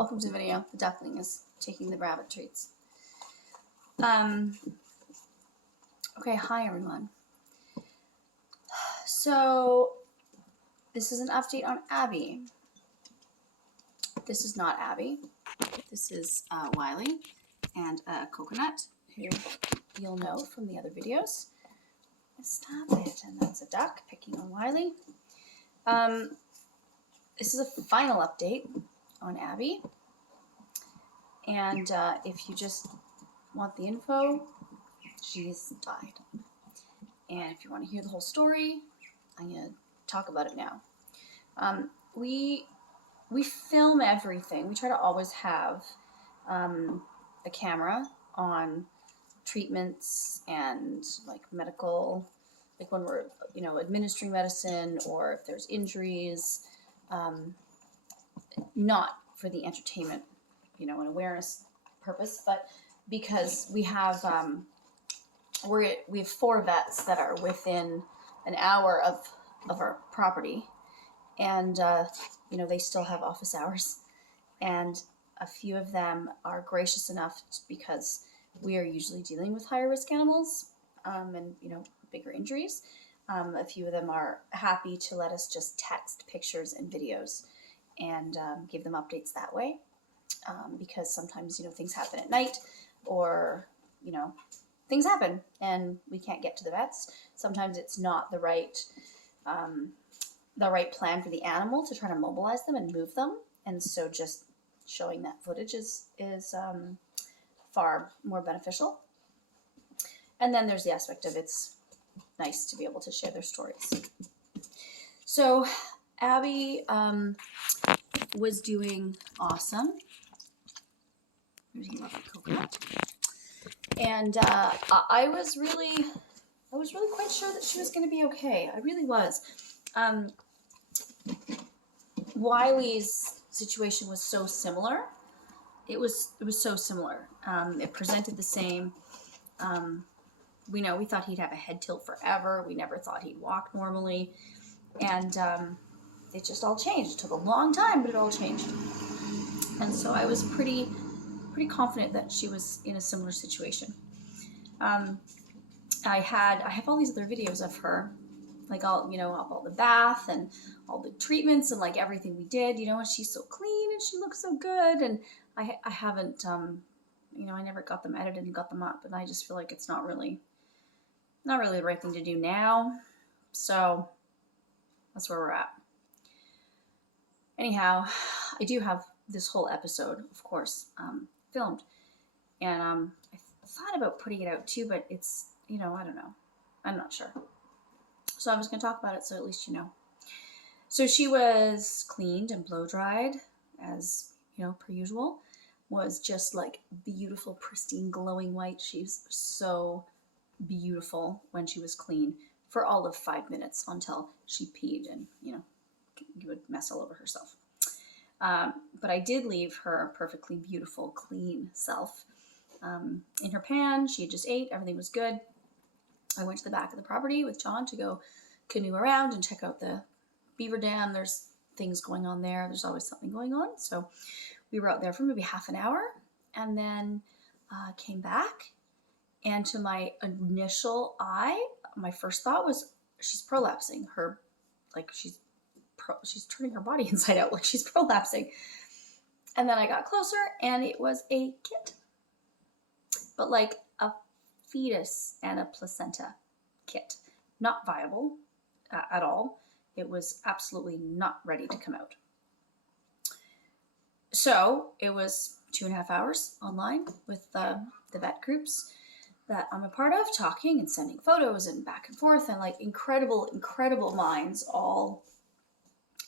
Welcome to the video. The duckling is taking the rabbit treats. Okay, hi everyone. So, this is an update on Abby. This is not Abby. This is Wiley and Coconut, who you'll know from the other videos. Stop it. And that's a duck picking on Wiley. This is a final update on Abby. And if you just want the info, she's died. And if you want to hear the whole story, I'm going to talk about it now. We film everything. We try to always have a camera on treatments and like medical, like when we're administering medicine or if there's injuries, not for the entertainment, an awareness purpose, but because we have we have 4 vets that are within an hour of our property, and they still have office hours, and a few of them are gracious enough because we are usually dealing with higher risk animals and bigger injuries. A few of them are happy to let us just text pictures and videos and give them updates that way, because sometimes things happen at night, or things happen and we can't get to the vets. Sometimes it's not the right plan for the animal to try to mobilize them and move them, and so just showing that footage is far more beneficial. And then there's the aspect of it's nice to be able to share their stories. So Abby was doing awesome. There's a lovely Coconut. And I was really quite sure that she was going to be okay. I really was. Wiley's situation was so similar. It was so similar. It presented the same. We thought he'd have a head tilt forever. We never thought he'd walk normally. And it just all changed. It took a long time, but it all changed. And so I was pretty confident that she was in a similar situation. I have all these other videos of her, like all the bath and all the treatments and like everything we did, and she's so clean and she looks so good. And I haven't, I never got them edited and got them up, and I just feel like it's not really the right thing to do now. So that's where we're at. Anyhow, I do have this whole episode, of course, filmed, and I thought about putting it out too, but it's, I don't know. I'm not sure. So I'm just going to talk about it so at least you know. So she was cleaned and blow dried, as, per usual. Was just like beautiful, pristine, glowing white. She's so beautiful when she was clean for all of 5 minutes until she peed and, would mess all over herself. But I did leave her perfectly beautiful, clean self in her pan. She had just ate. Everything was good. I went to the back of the property with John to go canoe around and check out the beaver dam. There's things going on there. There's always something going on. So we were out there for maybe half an hour, and then came back. And to my initial eye, my first thought was she's prolapsing. She's turning her body inside out, like she's prolapsing. And then I got closer, and it was a kit, but like a fetus and a placenta kit. Not viable at all. It was absolutely not ready to come out. So it was 2.5 hours online with the vet groups that I'm a part of, talking and sending photos and back and forth, and like incredible minds all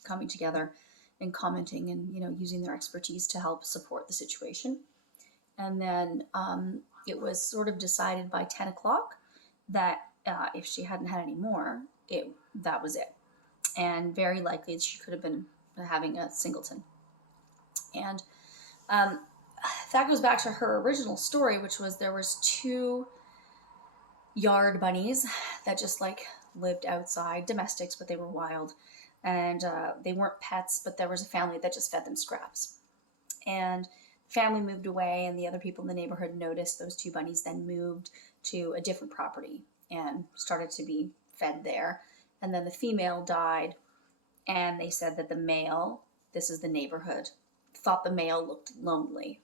coming together and commenting and using their expertise to help support the situation. And then it was sort of decided by 10 o'clock that if she hadn't had any more, that was it. And very likely she could have been having a singleton. And that goes back to her original story, which was there was 2 yard bunnies that just like lived outside, domestics, but they were wild. And they weren't pets, but there was a family that just fed them scraps. And family moved away, and the other people in the neighborhood noticed those 2 bunnies, then moved to a different property and started to be fed there. And then the female died, and they said that the male, this is the neighborhood, thought the male looked lonely.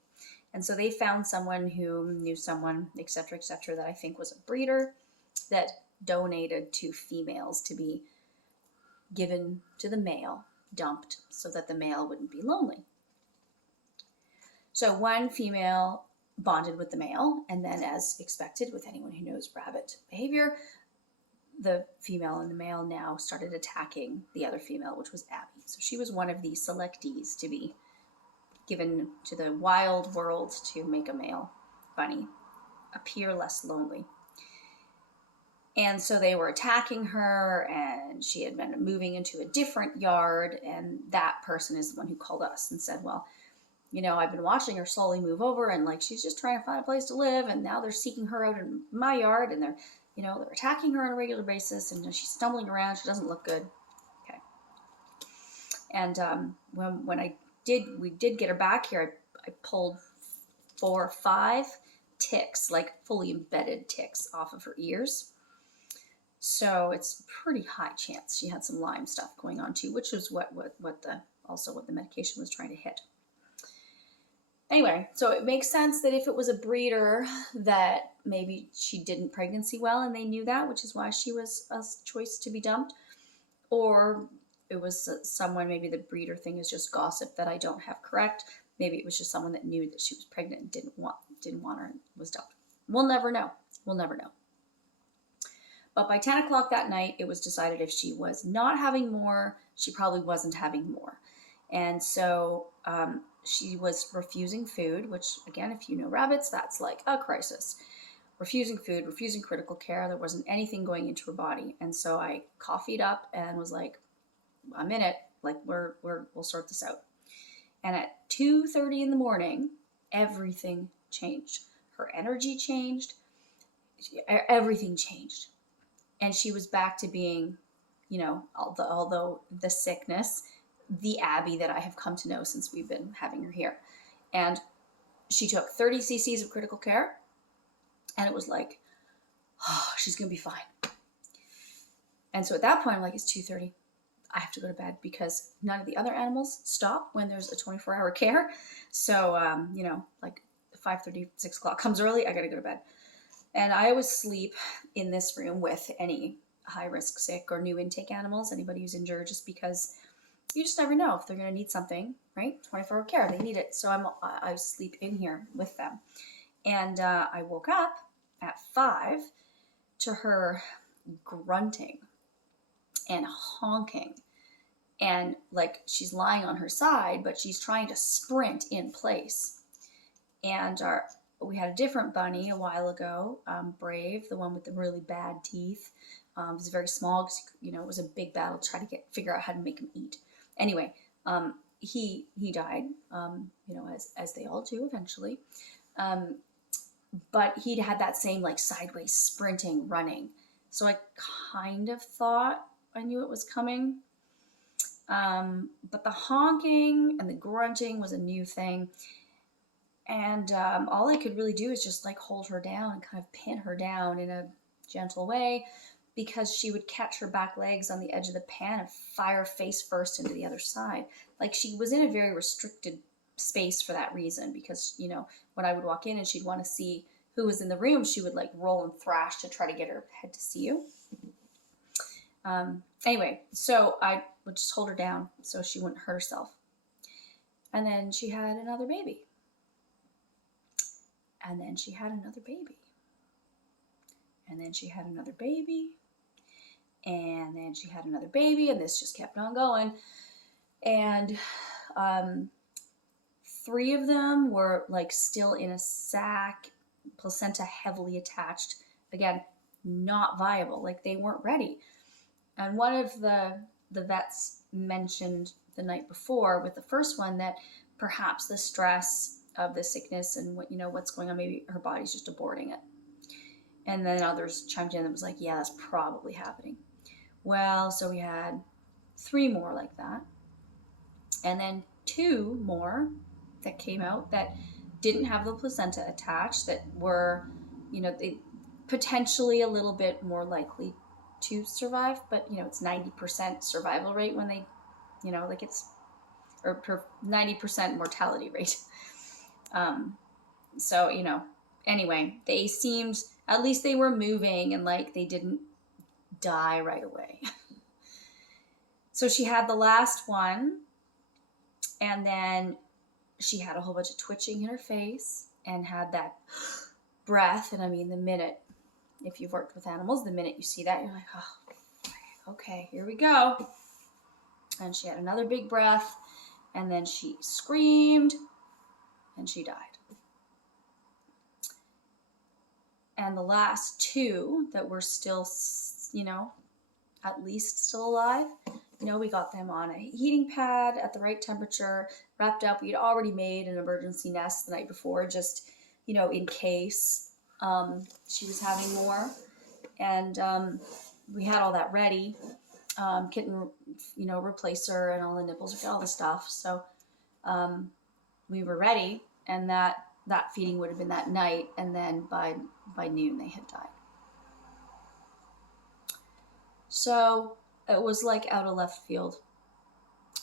And so they found someone who knew someone, etc., etc., that I think was a breeder that donated 2 females to be given to the male, dumped, so that the male wouldn't be lonely. So one female bonded with the male, and then, as expected with anyone who knows rabbit behavior, the female and the male now started attacking the other female, which was Abby. So she was one of the selectees to be given to the wild world to make a male bunny appear less lonely. And so they were attacking her, and she had been moving into a different yard, and that person is the one who called us and said, well, you know, I've been watching her slowly move over, and like she's just trying to find a place to live, and now they're seeking her out in my yard, and they're attacking her on a regular basis, and she's stumbling around. She doesn't look good. Okay. And when we did get her back here, I pulled 4 or 5 ticks, like fully embedded ticks, off of her ears. So it's pretty high chance she had some Lyme stuff going on too, which is what the medication was trying to hit. Anyway, so it makes sense that if it was a breeder, that maybe she didn't pregnancy well and they knew that, which is why she was a choice to be dumped. Or it was someone, maybe the breeder thing is just gossip that I don't have correct. Maybe it was just someone that knew that she was pregnant and didn't want her and was dumped. We'll never know. But by 10 o'clock that night, it was decided if she was not having more, she probably wasn't having more. And so she was refusing food, which, again, if you know rabbits, that's like a crisis. Refusing food, refusing critical care. There wasn't anything going into her body. And so I coffeeed up and was like, I'm in it. Like, we'll sort this out. And at 2:30 in the morning, everything changed. Her energy changed. Everything changed. And she was back to being, you know, although the sickness, the Abby that I have come to know since we've been having her here. And she took 30 cc's of critical care, and it was like, oh, she's going to be fine. And so at that point, I'm like, it's 2:30. I have to go to bed because none of the other animals stop when there's a 24-hour care. So, you know, like 5:30, 6 o'clock comes early, I got to go to bed. And I always sleep in this room with any high-risk sick or new intake animals, anybody who's injured, just because you just never know if they're going to need something, right? 24-hour care, they need it. So I sleep in here with them. And I woke up at 5 to her grunting and honking. And like she's lying on her side, but she's trying to sprint in place. And we had a different bunny a while ago, Brave, the one with the really bad teeth. It was very small because, you know, it was a big battle to try to figure out how to make him eat. Anyway, he died, you know, as they all do eventually. But he'd had that same like sideways sprinting, running. So I kind of thought I knew it was coming. But the honking and the grunting was a new thing. And all I could really do is just like hold her down and kind of pin her down in a gentle way, because she would catch her back legs on the edge of the pan and fire face first into the other side. Like she was in a very restricted space for that reason, because, you know, when I would walk in and she'd want to see who was in the room, she would like roll and thrash to try to get her head to see you. Anyway, so I would just hold her down so she wouldn't hurt herself. And then she had another baby. And then she had another baby. And then she had another baby. And then she had another baby. And this just kept on going. And 3 of them were like still in a sac, placenta heavily attached. Again, not viable. Like they weren't ready. And one of the vets mentioned the night before with the first one that perhaps the stress of the sickness and what, you know, what's going on, maybe her body's just aborting it. And then others chimed in and was like, yeah, that's probably happening. Well, so we had 3 more like that. And then 2 more that came out that didn't have the placenta attached, that were, they potentially a little bit more likely to survive, but it's 90% survival rate when they, like it's, or 90% mortality rate. So, anyway, they seemed, at least they were moving and like they didn't die right away. So she had the last one, and then she had a whole bunch of twitching in her face and had that breath. And I mean, the minute, if you've worked with animals, the minute you see that, you're like, oh, okay, here we go. And she had another big breath, and then she screamed, and she died. And the last two that were still, at least still alive, we got them on a heating pad at the right temperature, wrapped up. We'd already made an emergency nest the night before, just, in case she was having more. And we had all that ready. Kitten, replacer and all the nipples, all the stuff. So we were ready, and that feeding would have been that night, and then by noon they had died. So it was like out of left field.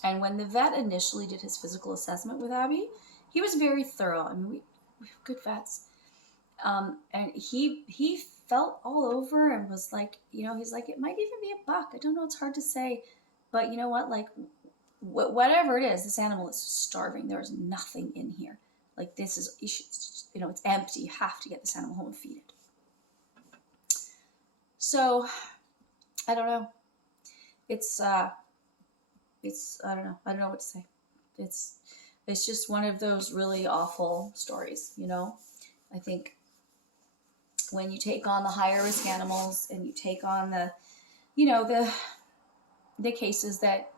And when the vet initially did his physical assessment with Abby, he was very thorough. I mean, we have good vets. And he felt all over and was like, he's like, it might even be a buck. I don't know, it's hard to say. But you know what? Like, whatever it is, this animal is starving. There's nothing in here. Like, this is, it's empty. You have to get this animal home and feed it. So, I don't know. It's I don't know. I don't know what to say. It's just one of those really awful stories, I think when you take on the higher risk animals and you take on the cases that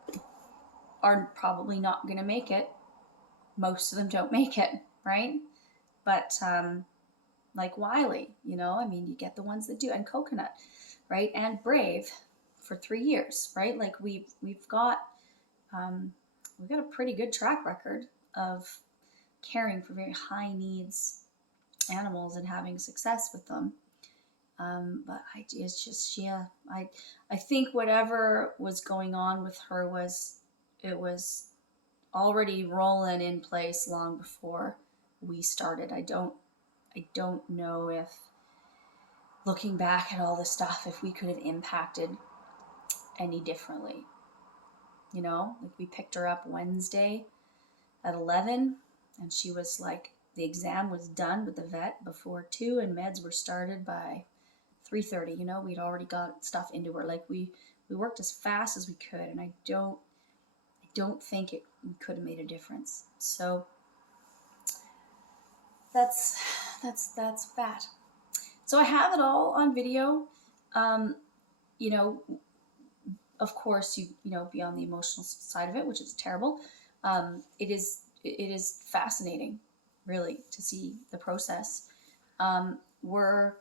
are probably not going to make it, most of them don't make it, right? But like Wiley, I mean, you get the ones that do, and Coconut, right? And Brave for 3 years, right? Like we've got a pretty good track record of caring for very high needs animals and having success with them. But it's just, I think whatever was going on with her it was already rolling in place long before we started. I don't know if, looking back at all this stuff, if we could have impacted any differently. Like we picked her up Wednesday at 11, and she was like, the exam was done with the vet before 2, and meds were started by 3:30. We'd already got stuff into her. Like we worked as fast as we could, and I don't think we could have made a difference. So that's that. So I have it all on video. Of course, beyond the emotional side of it, which is terrible, it is fascinating, really, to see the process. We're,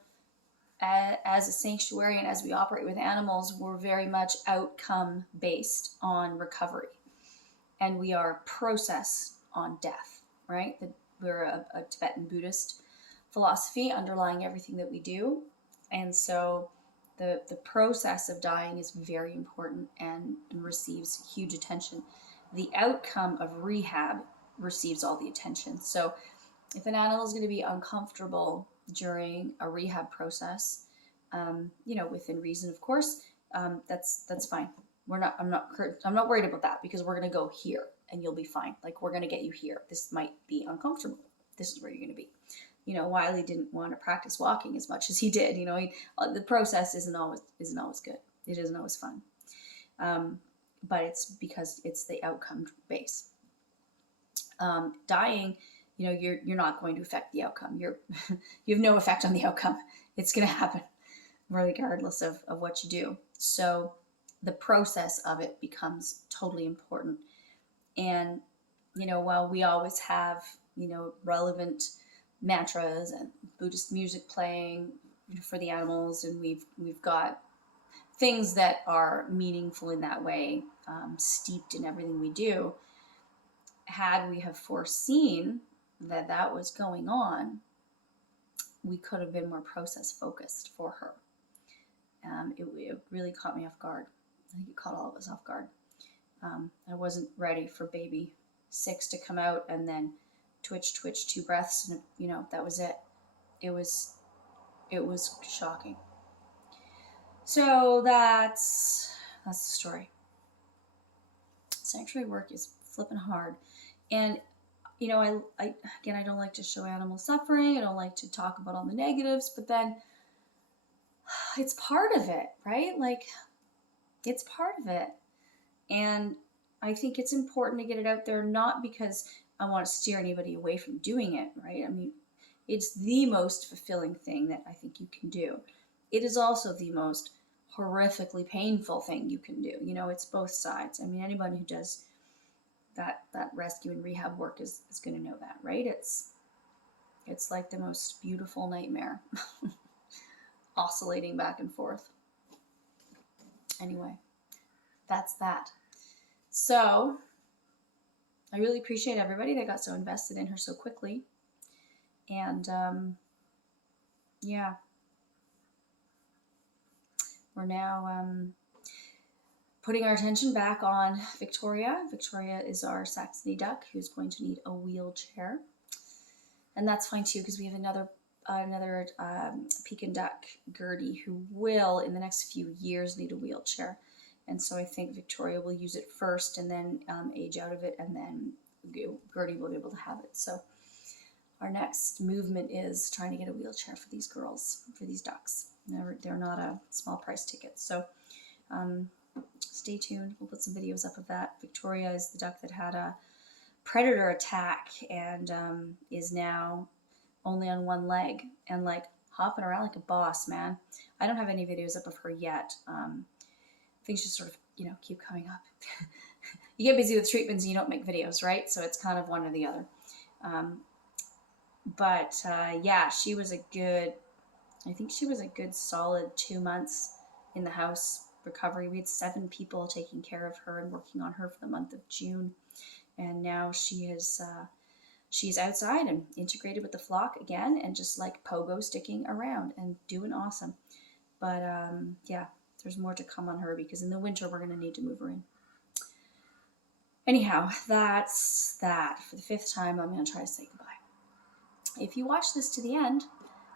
as a sanctuary and as we operate with animals, we're very much outcome based on recovery, and we are process on death, right? We're a Tibetan Buddhist philosophy underlying everything that we do, and so the process of dying is very important and receives huge attention. The outcome of rehab receives all the attention. So if an animal is going to be uncomfortable during a rehab process, within reason, of course, that's fine. I'm not worried about that, because we're going to go here and you'll be fine. Like, we're going to get you here. This might be uncomfortable. This is where you're going to be. Wiley didn't want to practice walking as much as he did. The process isn't always good. It isn't always fun. But it's because it's the outcome base. Dying, you're not going to affect the outcome. You have no effect on the outcome. It's going to happen regardless of what you do. So the process of it becomes totally important. And, while we always have, relevant mantras and Buddhist music playing for the animals, and we've got things that are meaningful in that way, steeped in everything we do, had we have foreseen that that was going on, we could have been more process focused for her. It really caught me off guard. I think it caught all of us off guard. I wasn't ready for baby 6 to come out and then twitch, 2 breaths, and you know, that was it. It was shocking. So that's the story. Sanctuary work is flipping hard, and you know, I again, I don't like to show animal suffering. I don't like to talk about all the negatives, but then it's part of it, right? Like, it's part of it. And I think it's important to get it out there, not because I want to steer anybody away from doing it, right? I mean, it's the most fulfilling thing that I think you can do. It is also the most horrifically painful thing you can do. You know, it's both sides. I mean, anybody who does that rescue and rehab work is going to know that, right? It's like the most beautiful nightmare, oscillating back and forth. Anyway, that's that. So I really appreciate everybody that got so invested in her so quickly. And yeah, we're now putting our attention back on Victoria. Victoria is our Saxony duck who's going to need a wheelchair. And that's fine too, because we have another Pekin duck, Gertie, who will in the next few years need a wheelchair. And so I think Victoria will use it first and then age out of it, and then Gertie will be able to have it. So our next movement is trying to get a wheelchair for these girls, for these ducks. They're not a small price ticket. So stay tuned. We'll put some videos up of that. Victoria is the duck that had a predator attack and is now only on one leg and like hopping around like a boss, man. I don't have any videos up of her yet. Things just sort of, you know, keep coming up. You get busy with treatments and you don't make videos, right? So it's kind of one or the other. Yeah, she was a good solid 2 months in the house recovery. We had 7 people taking care of her and working on her for the month of June. And now she's outside and integrated with the flock again and just like pogo sticking around and doing awesome. But yeah, there's more to come on her because in the winter we're going to need to move her in. Anyhow, that's that. For the 5th time, I'm going to try to say goodbye. If you watch this to the end,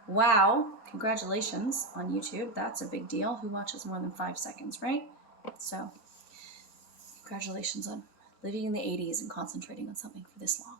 wow, congratulations on YouTube. That's a big deal. Who watches more than 5 seconds, right? So congratulations on living in the 80s and concentrating on something for this long.